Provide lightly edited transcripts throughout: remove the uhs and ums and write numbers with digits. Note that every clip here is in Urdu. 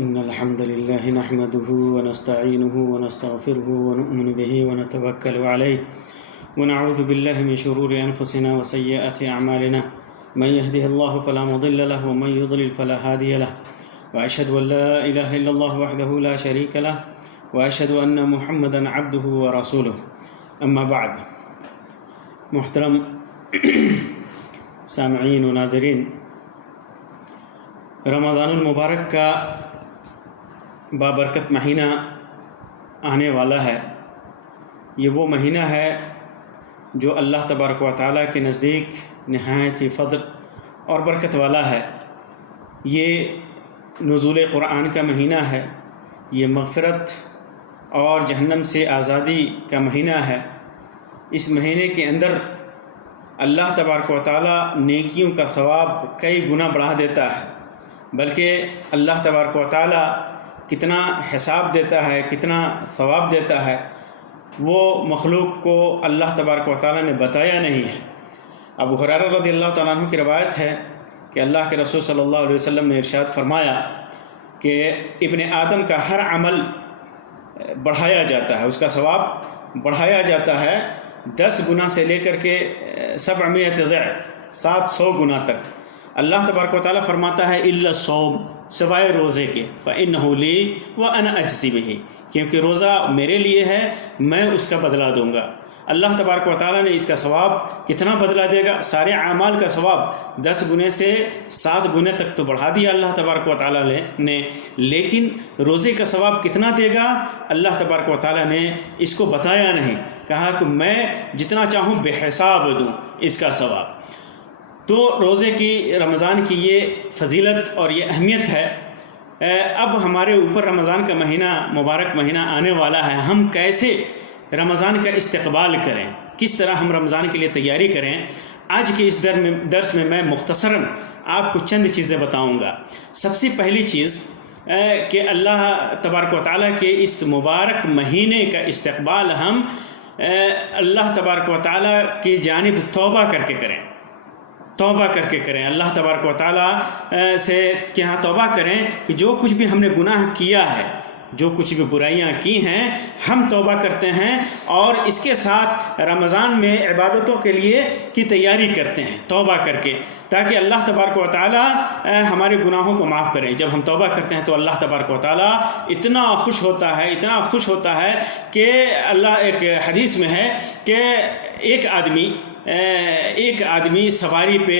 إن الحمد لله نحمده ونستعينه ونستغفره ونؤمن به ونتوكل عليه ونعوذ بالله من شرور أنفسنا وسيئات أعمالنا من يهده الله فلا مضل له ومن يضلل فلا هادي له وأشهد أن لا إله إلا الله وحده لا شريك له وأشهد أن محمدا عبده ورسوله أما بعد. محترم سامعین و ناظرین، رمضان المبارک کا بابرکت مہینہ آنے والا ہے۔ یہ وہ مہینہ ہے جو اللہ تبارک و تعالیٰ کے نزدیک نہایت ہی فضل اور برکت والا ہے۔ یہ نزول قرآن کا مہینہ ہے، یہ مغفرت اور جہنم سے آزادی کا مہینہ ہے۔ اس مہینے کے اندر اللہ تبارک و تعالیٰ نیکیوں کا ثواب کئی گنا بڑھا دیتا ہے، بلکہ اللہ تبارک و تعالیٰ کتنا حساب دیتا ہے، کتنا ثواب دیتا ہے، وہ مخلوق کو اللہ تبارک و تعالیٰ نے بتایا نہیں ہے۔ ابو ہریرہ رضی اللہ تعالیٰ عنہ کی روایت ہے کہ اللہ کے رسول صلی اللہ علیہ وسلم نے ارشاد فرمایا کہ ابن آدم کا ہر عمل بڑھایا جاتا ہے، اس کا ثواب بڑھایا جاتا ہے 10 گنا سے لے کر کے 700 ضعف 700 گنا تک۔ اللہ تبارک و تعالیٰ فرماتا ہے الا الصوم، سوائے روزے کے، فإنہ لی وأنا أجزی بہ، کیونکہ روزہ میرے لیے ہے، میں اس کا بدلہ دوں گا۔ اللہ تبارک و تعالیٰ نے اس کا ثواب کتنا بدلہ دے گا؟ سارے اعمال کا ثواب 10 گنے سے 7 گنے تک تو بڑھا دیا اللہ تبارک و تعالیٰ نے، لیکن روزے کا ثواب کتنا دے گا اللہ تبارک و تعالیٰ نے اس کو بتایا نہیں، کہا کہ میں جتنا چاہوں بے حساب دوں اس کا ثواب۔ تو روزے کی، رمضان کی یہ فضیلت اور یہ اہمیت ہے۔ اب ہمارے اوپر رمضان کا مہینہ، مبارک مہینہ آنے والا ہے، ہم کیسے رمضان کا استقبال کریں، کس طرح ہم رمضان کے لیے تیاری کریں؟ آج کے اس درس میں میں مختصراً آپ کو چند چیزیں بتاؤں گا۔ سب سے پہلی چیز کہ اللہ تبارک و تعالیٰ کے اس مبارک مہینے کا استقبال ہم اللہ تبارک و تعالیٰ کی جانب توبہ کر کے کریں، توبہ کر کے کریں، اللہ تبارک و تعالیٰ سے کہ ہاں توبہ کریں کہ جو کچھ بھی ہم نے گناہ کیا ہے، جو کچھ بھی برائیاں کی ہیں، ہم توبہ کرتے ہیں اور اس کے ساتھ رمضان میں عبادتوں کے لیے کی تیاری کرتے ہیں توبہ کر کے، تاکہ اللہ تبارک و تعالیٰ ہمارے گناہوں کو معاف کریں۔ جب ہم توبہ کرتے ہیں تو اللہ تبارک و تعالیٰ اتنا خوش ہوتا ہے، اتنا خوش ہوتا ہے کہ اللہ، ایک حدیث میں ہے کہ ایک آدمی سواری پہ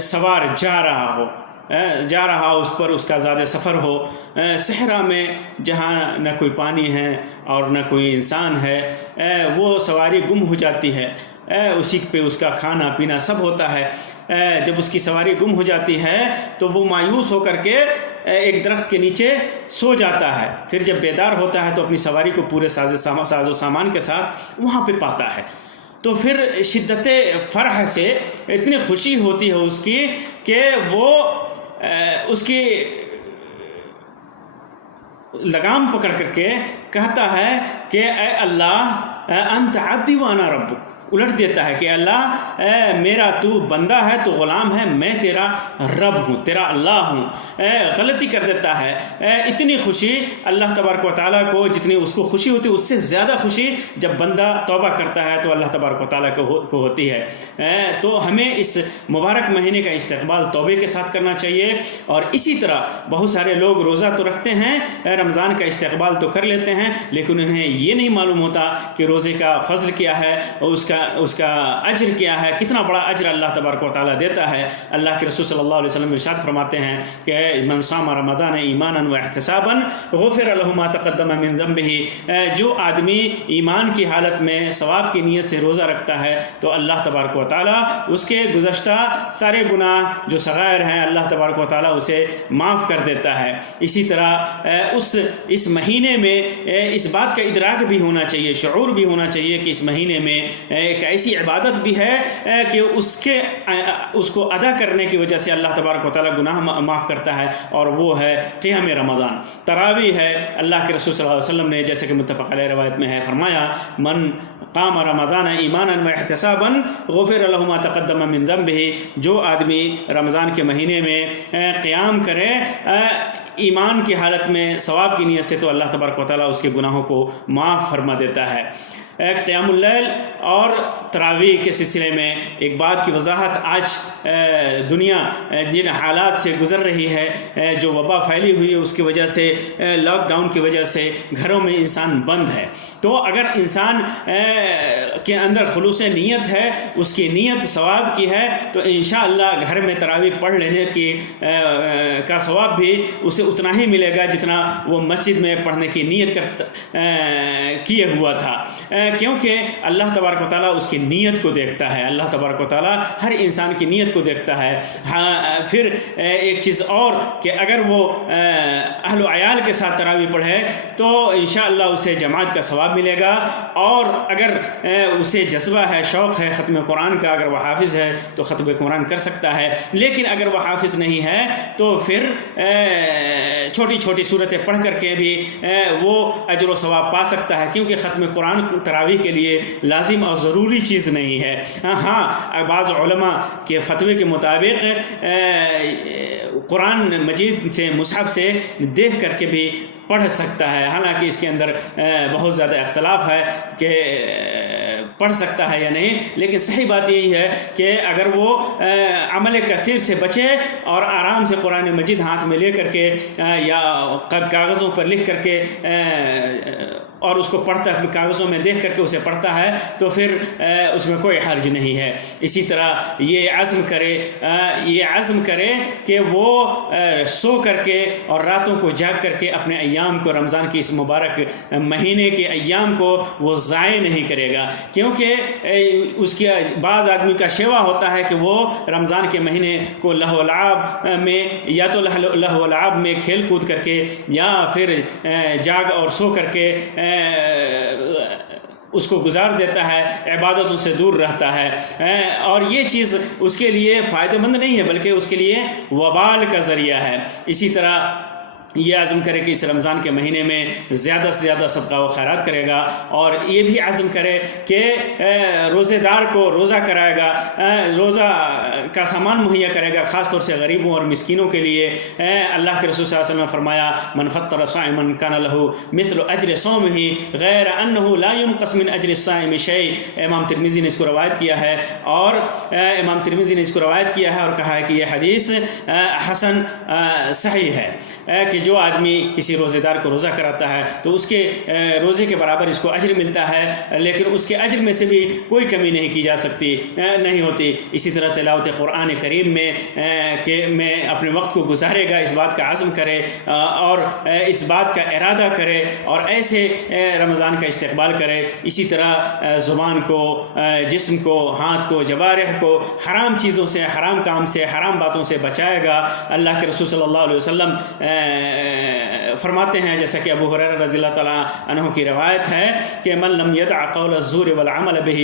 سوار جا رہا ہو، اس پر اس کا زیادہ سفر ہو، صحرا میں جہاں نہ کوئی پانی ہے اور نہ کوئی انسان ہے، وہ سواری گم ہو جاتی ہے، اسی پہ اس کا کھانا پینا سب ہوتا ہے۔ جب اس کی سواری گم ہو جاتی ہے تو وہ مایوس ہو کر کے ایک درخت کے نیچے سو جاتا ہے، پھر جب بیدار ہوتا ہے تو اپنی سواری کو پورے ساز و سامان کے ساتھ وہاں پہ پاتا ہے، تو پھر شدت فرح سے اتنی خوشی ہوتی ہے اس کی کہ وہ اس کی لگام پکڑ کر کے کہتا ہے کہ اے اللہ انت عبدی وانا ربک، الٹ دیتا ہے کہ اللہ میرا تو بندہ ہے، تو غلام ہے، میں تیرا رب ہوں، تیرا اللہ ہوں۔ غلطی کر دیتا ہے، اتنی خوشی اللہ تبارک و تعالیٰ کو جتنی اس کو خوشی ہوتی ہے، اس سے زیادہ خوشی جب بندہ توبہ کرتا ہے تو اللہ تبارک و تعالیٰ کو ہوتی ہے۔ تو ہمیں اس مبارک مہینے کا استقبال توبے کے ساتھ کرنا چاہیے، اور اسی طرح بہت سارے لوگ روزہ تو رکھتے ہیں، رمضان کا استقبال تو کر لیتے ہیں، لیکن انہیں یہ نہیں معلوم ہوتا کہ روزے کا فضل کیا ہے اور اس کا اجر کیا ہے، کتنا بڑا اجر اللہ تبارک و تعالیٰ دیتا ہے۔ اللہ کے رسول صلی اللہ علیہ وسلم ارشاد فرماتے ہیں کہ من صام رمضان ایمانا و احتسابا غفر له ما تقدم من ذنبه، جو آدمی ایمان کی حالت میں ثواب کی نیت سے روزہ رکھتا ہے تو اللہ تبارک و تعالیٰ اس کے گزشتہ سارے گناہ جو صغائر ہیں اللہ تبارک و تعالیٰ اسے معاف کر دیتا ہے۔ اسی طرح اس مہینے میں اس بات کا ادراک بھی ہونا چاہیے، شعور بھی ہونا چاہیے کہ اس مہینے میں ایک ایسی عبادت بھی ہے کہ اس کو ادا کرنے کی وجہ سے اللہ تبارک و تعالیٰ گناہ معاف کرتا ہے، اور وہ ہے قیام رمضان، تراویح ہے۔ اللہ کے رسول صلی اللہ علیہ وسلم نے جیسے کہ متفق علیہ روایت میں ہے فرمایا من قام رمضان ایمانا و احتسابا غفر له ما تقدم من ذنبه، جو آدمی رمضان کے مہینے میں قیام کرے ایمان کی حالت میں ثواب کی نیت سے تو اللہ تبارک و تعالیٰ اس کے گناہوں کو معاف فرما دیتا ہے۔ قیام اللیل اور تراویح کے سلسلے میں ایک بات کی وضاحت، آج دنیا جن حالات سے گزر رہی ہے، جو وبا پھیلی ہوئی ہے اس کی وجہ سے، لاک ڈاؤن کی وجہ سے گھروں میں انسان بند ہے، تو اگر انسان کے اندر خلوص نیت ہے، اس کی نیت ثواب کی ہے، تو انشاءاللہ گھر میں تراویح پڑھ لینے کا ثواب بھی اسے اتنا ہی ملے گا جتنا وہ مسجد میں پڑھنے کی نیت کیے ہوا تھا، کیونکہ اللہ تبارک و تعالیٰ اس کی نیت کو دیکھتا ہے، اللہ تبارک و تعالیٰ ہر انسان کی نیت کو دیکھتا ہے۔ پھر ایک چیز اور کہ اگر وہ اہل و عیال کے ساتھ تراویح پڑھے تو انشاءاللہ اسے جماعت کا ثواب ملے گا، اور اگر اسے جذبہ ہے، شوق ہے ختم قرآن کا، اگر وہ حافظ ہے تو ختم قرآن کر سکتا ہے، لیکن اگر وہ حافظ نہیں ہے تو پھر چھوٹی چھوٹی صورتیں پڑھ کر کے بھی وہ اجر و ثواب پا سکتا ہے، کیونکہ ختم قرآن تراویح کے لیے لازم اور ضروری چیز نہیں ہے۔ ہاں بعض علماء کے فتوے کے مطابق قرآن مجید سے، مصحف سے دیکھ کر کے بھی پڑھ سکتا ہے، حالانکہ اس کے اندر بہت زیادہ اختلاف ہے کہ پڑھ سکتا ہے یا نہیں، لیکن صحیح بات یہی ہے کہ اگر وہ عمل کثیر سے بچے اور آرام سے قرآن مجید ہاتھ میں لے کر کے یا کاغذوں پر لکھ کر کے اور اس کو پڑھتا ہے، کاغذوں میں دیکھ کر کے اسے پڑھتا ہے، تو پھر اس میں کوئی حرج نہیں ہے۔ اسی طرح یہ عزم کرے کہ وہ سو کر کے اور راتوں کو جاگ کر کے اپنے ایام کو، رمضان کی اس مبارک مہینے کے ایام کو وہ ضائع نہیں کرے گا، کیونکہ اس کے بعض آدمی کا شیوا ہوتا ہے کہ وہ رمضان کے مہینے کو لہو و لعب میں، یا تو لہو و لعب میں کھیل کود کر کے، یا پھر جاگ اور سو کر کے اس کو گزار دیتا ہے، عبادتوں سے دور رہتا ہے، اور یہ چیز اس کے لیے فائدہ مند نہیں ہے بلکہ اس کے لیے وبال کا ذریعہ ہے۔ اسی طرح یہ عزم کرے کہ اس رمضان کے مہینے میں زیادہ سے زیادہ صدقہ و خیرات کرے گا، اور یہ بھی عزم کرے کہ روزے دار کو روزہ کرائے گا، روزہ کا سامان مہیا کرے گا، خاص طور سے غریبوں اور مسکینوں کے لیے۔ اللہ کے رسول صلی اللہ علیہ وسلم نے فرمایا من فطر صائما کان له مثل اجر صومه غیر انه لا ينقص من اجر الصائم شيء۔ امام ترمذی نے اس کو روایت کیا ہے، اور امام ترمذی نے اس کو روایت کیا ہے اور کہا ہے کہ یہ حدیث حسن صحیح ہے، کہ جو آدمی کسی روزے دار کو روزہ کراتا ہے تو اس کے روزے کے برابر اس کو اجر ملتا ہے، لیکن اس کے اجر میں سے بھی کوئی کمی نہیں کی جا سکتی، نہیں ہوتی۔ اسی طرح تلاوت قرآن کریم میں کہ میں اپنے وقت کو گزارے گا، اس بات کا عزم کرے اور اس بات کا ارادہ کرے اور ایسے رمضان کا استقبال کرے۔ اسی طرح زبان کو، جسم کو، ہاتھ کو، جوارح کو حرام چیزوں سے، حرام کام سے، حرام باتوں سے بچائے گا۔ اللہ کے رسول صلی اللہ علیہ وسلم فرماتے ہیں، جیسا کہ ابو ہریرہ رضی اللہ تعالیٰ عنہ کی روایت ہے کہ من لم يدع قول الزور والعمل به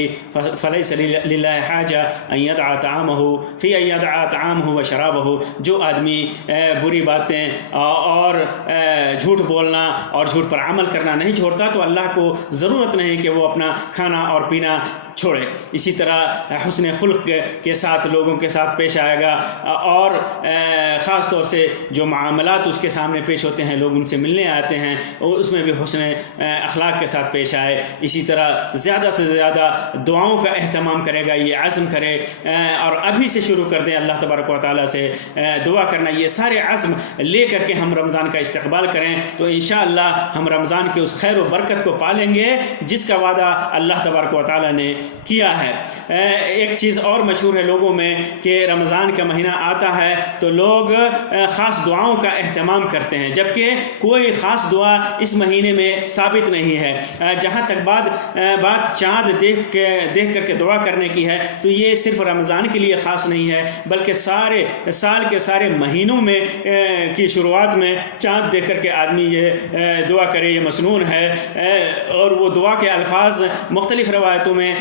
فليس لله حاجة ان يدع طعامه وشرابه۔ جو آدمی بری باتیں اور جھوٹ بولنا اور جھوٹ پر عمل کرنا نہیں چھوڑتا تو اللہ کو ضرورت نہیں کہ وہ اپنا کھانا اور پینا چھوڑے۔ اسی طرح حسن خلق کے ساتھ لوگوں کے ساتھ پیش آئے گا، اور خاص طور سے جو معاملات اس کے سامنے پیش ہوتے ہیں، لوگ ان سے ملنے آتے ہیں، اس میں بھی حسن اخلاق کے ساتھ پیش آئے۔ اسی طرح زیادہ سے زیادہ دعاؤں کا اہتمام کرے گا، یہ عزم کرے اور ابھی سے شروع کر دیں اللہ تبارک و تعالیٰ سے دعا کرنا۔ یہ سارے عزم لے کر کے ہم رمضان کا استقبال کریں تو انشاءاللہ ہم رمضان کے اس خیر و برکت کو پالیں گے جس کا وعدہ اللہ تبارک و تعالیٰ نے کیا ہے۔ ایک چیز اور مشہور ہے لوگوں میں کہ رمضان کا مہینہ آتا ہے تو لوگ خاص دعاؤں کا اہتمام کرتے ہیں، جبکہ کوئی خاص دعا اس مہینے میں ثابت نہیں ہے۔ جہاں تک بات چاند دیکھ کر کے دعا کرنے کی ہے تو یہ صرف رمضان کے لیے خاص نہیں ہے، بلکہ سارے سال کے سارے مہینوں میں کی شروعات میں چاند دیکھ کر کے آدمی یہ دعا کرے، یہ مسنون ہے۔ اور وہ دعا کے الفاظ مختلف روایتوں میں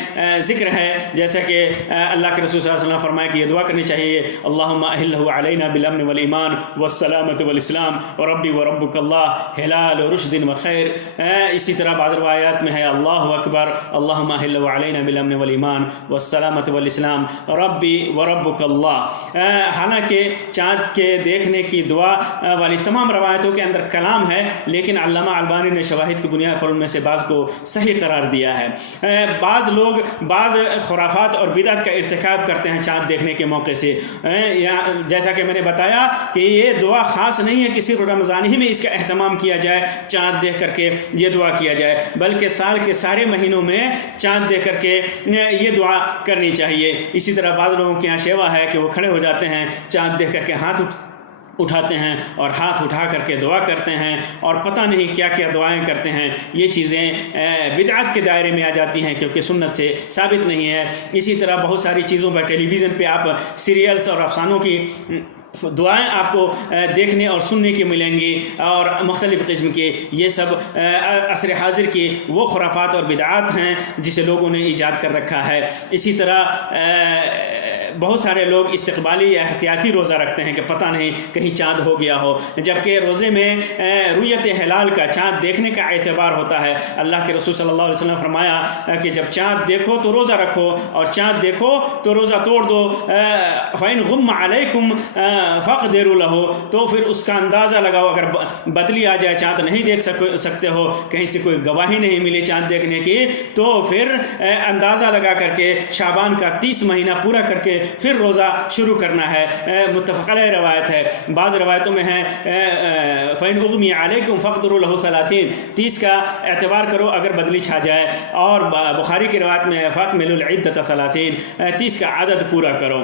ذکر ہے، جیسا کہ اللہ کے رسول صلی اللہ علیہ وسلم فرمایا کہ یہ دعا کرنی چاہیے، اللہم احلہ علینا بالامن والایمان والسلامۃ والاسلام وربی وربک اللہ ہلال رشد وخیر۔ اسی طرح بعض روایات میں ہے اللہ اکبر، اللہم احلہ علینا بالامن والایمان والسلامۃ والاسلام ربی وربک اللہ۔ حالانکہ چاند کے دیکھنے کی دعا والی تمام روایتوں کے اندر کلام ہے، لیکن علامہ البانی نے شواہد کی بنیاد پر ان میں سے بعض کو صحیح قرار دیا ہے۔ بعض لوگ بعض خرافات اور بدعت کا ارتکاب کرتے ہیں چاند دیکھنے کے موقع سے، جیسا کہ میں نے بتایا کہ یہ دعا خاص نہیں ہے کہ صرف رمضان ہی میں اس کا اہتمام کیا جائے، چاند دیکھ کر کے یہ دعا کیا جائے، بلکہ سال کے سارے مہینوں میں چاند دیکھ کر کے یہ دعا کرنی چاہیے۔ اسی طرح بعض لوگوں کے یہاں شیوا ہے کہ وہ کھڑے ہو جاتے ہیں، چاند دیکھ کر کے ہاتھ اٹھاتے ہیں اور ہاتھ اٹھا کر کے دعا کرتے ہیں، اور پتہ نہیں کیا کیا دعائیں کرتے ہیں۔ یہ چیزیں بدعت کے دائرے میں آ جاتی ہیں کیونکہ سنت سے ثابت نہیں ہے۔ اسی طرح بہت ساری چیزوں پر ٹیلی ویژن پہ آپ سیریلز اور افسانوں کی دعائیں آپ کو دیکھنے اور سننے کی ملیں گی، اور مختلف قسم کے یہ سب عصر حاضر کی وہ خرافات اور بدعات ہیں جسے لوگوں نے ایجاد کر رکھا ہے۔ اسی طرح بہت سارے لوگ استقبالی یا احتیاطی روزہ رکھتے ہیں کہ پتہ نہیں کہیں چاند ہو گیا ہو، جبکہ روزے میں رؤیت ہلال کا، چاند دیکھنے کا اعتبار ہوتا ہے۔ اللہ کے رسول صلی اللہ علیہ وسلم نے فرمایا کہ جب چاند دیکھو تو روزہ رکھو، اور چاند دیکھو تو روزہ توڑ دو، فَإِنْ غُمَّ عَلَيْكُمْ فَاقْدِرُوا لَهُ، تو پھر اس کا اندازہ لگاؤ۔ اگر بدلی آ جائے، چاند نہیں دیکھ سکتے ہو، کہیں سے کوئی گواہی نہیں ملی چاند دیکھنے کی، تو پھر اندازہ لگا کر کے شعبان کا 30 مہینہ پورا کر کے پھر روزہ شروع کرنا ہے۔ متفق علیہ روایت ہے۔ بعض روایتوں میں ہے فَإِنْ أُغْمِيَ عَلَيْكُمْ فَاقْدِرُوا لَهُ 30، 30 کا اعتبار کرو اگر بدلی چھا جائے، اور بخاری کی روایت میں فَأَكْمِلُوا الْعِدَّةَ 30، 30 کا عدد پورا کرو۔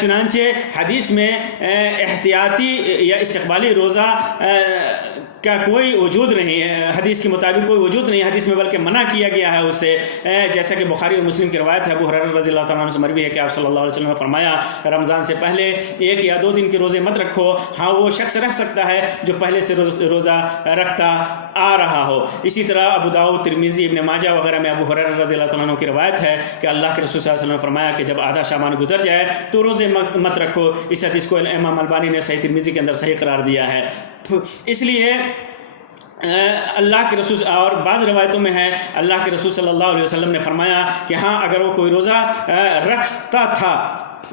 چنانچہ حدیث میں احتیاطی یا استقبالی روزہ کا کوئی وجود نہیں ہے، حدیث کے مطابق کوئی وجود نہیں ہے حدیث میں، بلکہ منع کیا گیا ہے اس سے، جیسا کہ بخاری اور مسلم کی روایت ہے، ابو ہریرہ رضی اللہ تعالیٰ عنہ سے مروی ہے کہ آپ صلی اللہ علیہ وسلم نے فرمایا رمضان سے پہلے 1 یا 2 دن کے روزے مت رکھو، ہاں وہ شخص رکھ سکتا ہے جو پہلے سے روزہ رکھتا آ رہا ہو۔ اسی طرح ابو داؤد، ترمذی، ابن ماجہ وغیرہ میں ابو ہریرہ رضی اللہ تعالیٰ عنہ کی روایت ہے کہ اللہ کے رسول صلی اللہ علیہ وسلم نے فرمایا کہ جب آدھا شعبان گزر جائے تو روزے مت رکھو۔ اس حدیث کو امام البانی نے صحیح ترمذی کے اندر صحیح قرار دیا ہے۔ اس لیے اللہ کے رسول، اور بعض روایتوں میں ہے اللہ کے رسول صلی اللہ علیہ وسلم نے فرمایا کہ ہاں اگر وہ کوئی روزہ رکھتا تھا،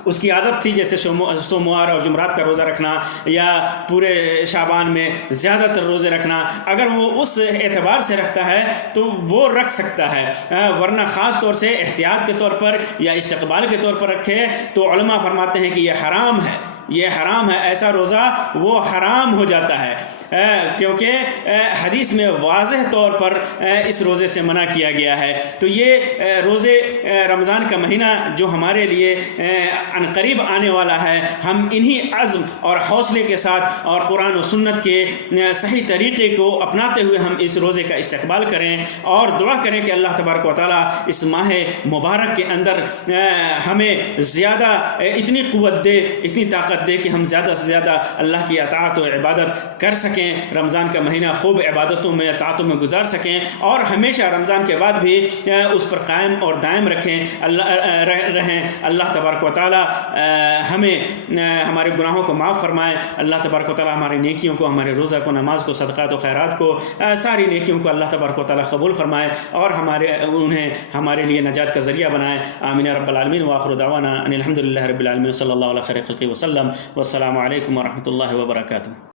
اس کی عادت تھی جیسے سوموار اور جمعرات کا روزہ رکھنا یا پورے شعبان میں زیادہ تر روزے رکھنا، اگر وہ اس اعتبار سے رکھتا ہے تو وہ رکھ سکتا ہے، ورنہ خاص طور سے احتیاط کے طور پر یا استقبال کے طور پر رکھے تو علماء فرماتے ہیں کہ یہ حرام ہے، یہ حرام ہے، ایسا روزہ وہ حرام ہو جاتا ہے، کیونکہ حدیث میں واضح طور پر اس روزے سے منع کیا گیا ہے۔ تو یہ روزے رمضان کا مہینہ جو ہمارے لیے عنقریب آنے والا ہے، ہم انہی عزم اور حوصلے کے ساتھ اور قرآن و سنت کے صحیح طریقے کو اپناتے ہوئے ہم اس روزے کا استقبال کریں، اور دعا کریں کہ اللہ تبارک و تعالیٰ اس ماہ مبارک کے اندر ہمیں زیادہ اتنی قوت دے، اتنی طاقت دے کہ ہم زیادہ سے زیادہ اللہ کی اطاعت و عبادت کر سکیں، رمضان کا مہینہ خوب عبادتوں میں، اطاعتوں میں گزار سکیں، اور ہمیشہ رمضان کے بعد بھی اس پر قائم اور دائم رہیں۔ اللہ تبارک و تعالیٰ ہمیں ہمارے گناہوں کو معاف فرمائے، اللہ تبارک و تعالیٰ ہماری نیکیوں کو، ہمارے روزہ کو، نماز کو، صدقات و خیرات کو، ساری نیکیوں کو اللہ تبارک و تعالیٰ قبول فرمائے، اور انہیں ہمارے لیے نجات کا ذریعہ بنائے۔ آمین رب العالمین، وآخر دعوانا ان الحمد للہ رب العالمین، صلی اللہ علیہ خیر خلقہ وسلم، والسلام علیکم ورحمۃ اللہ وبرکاتہ۔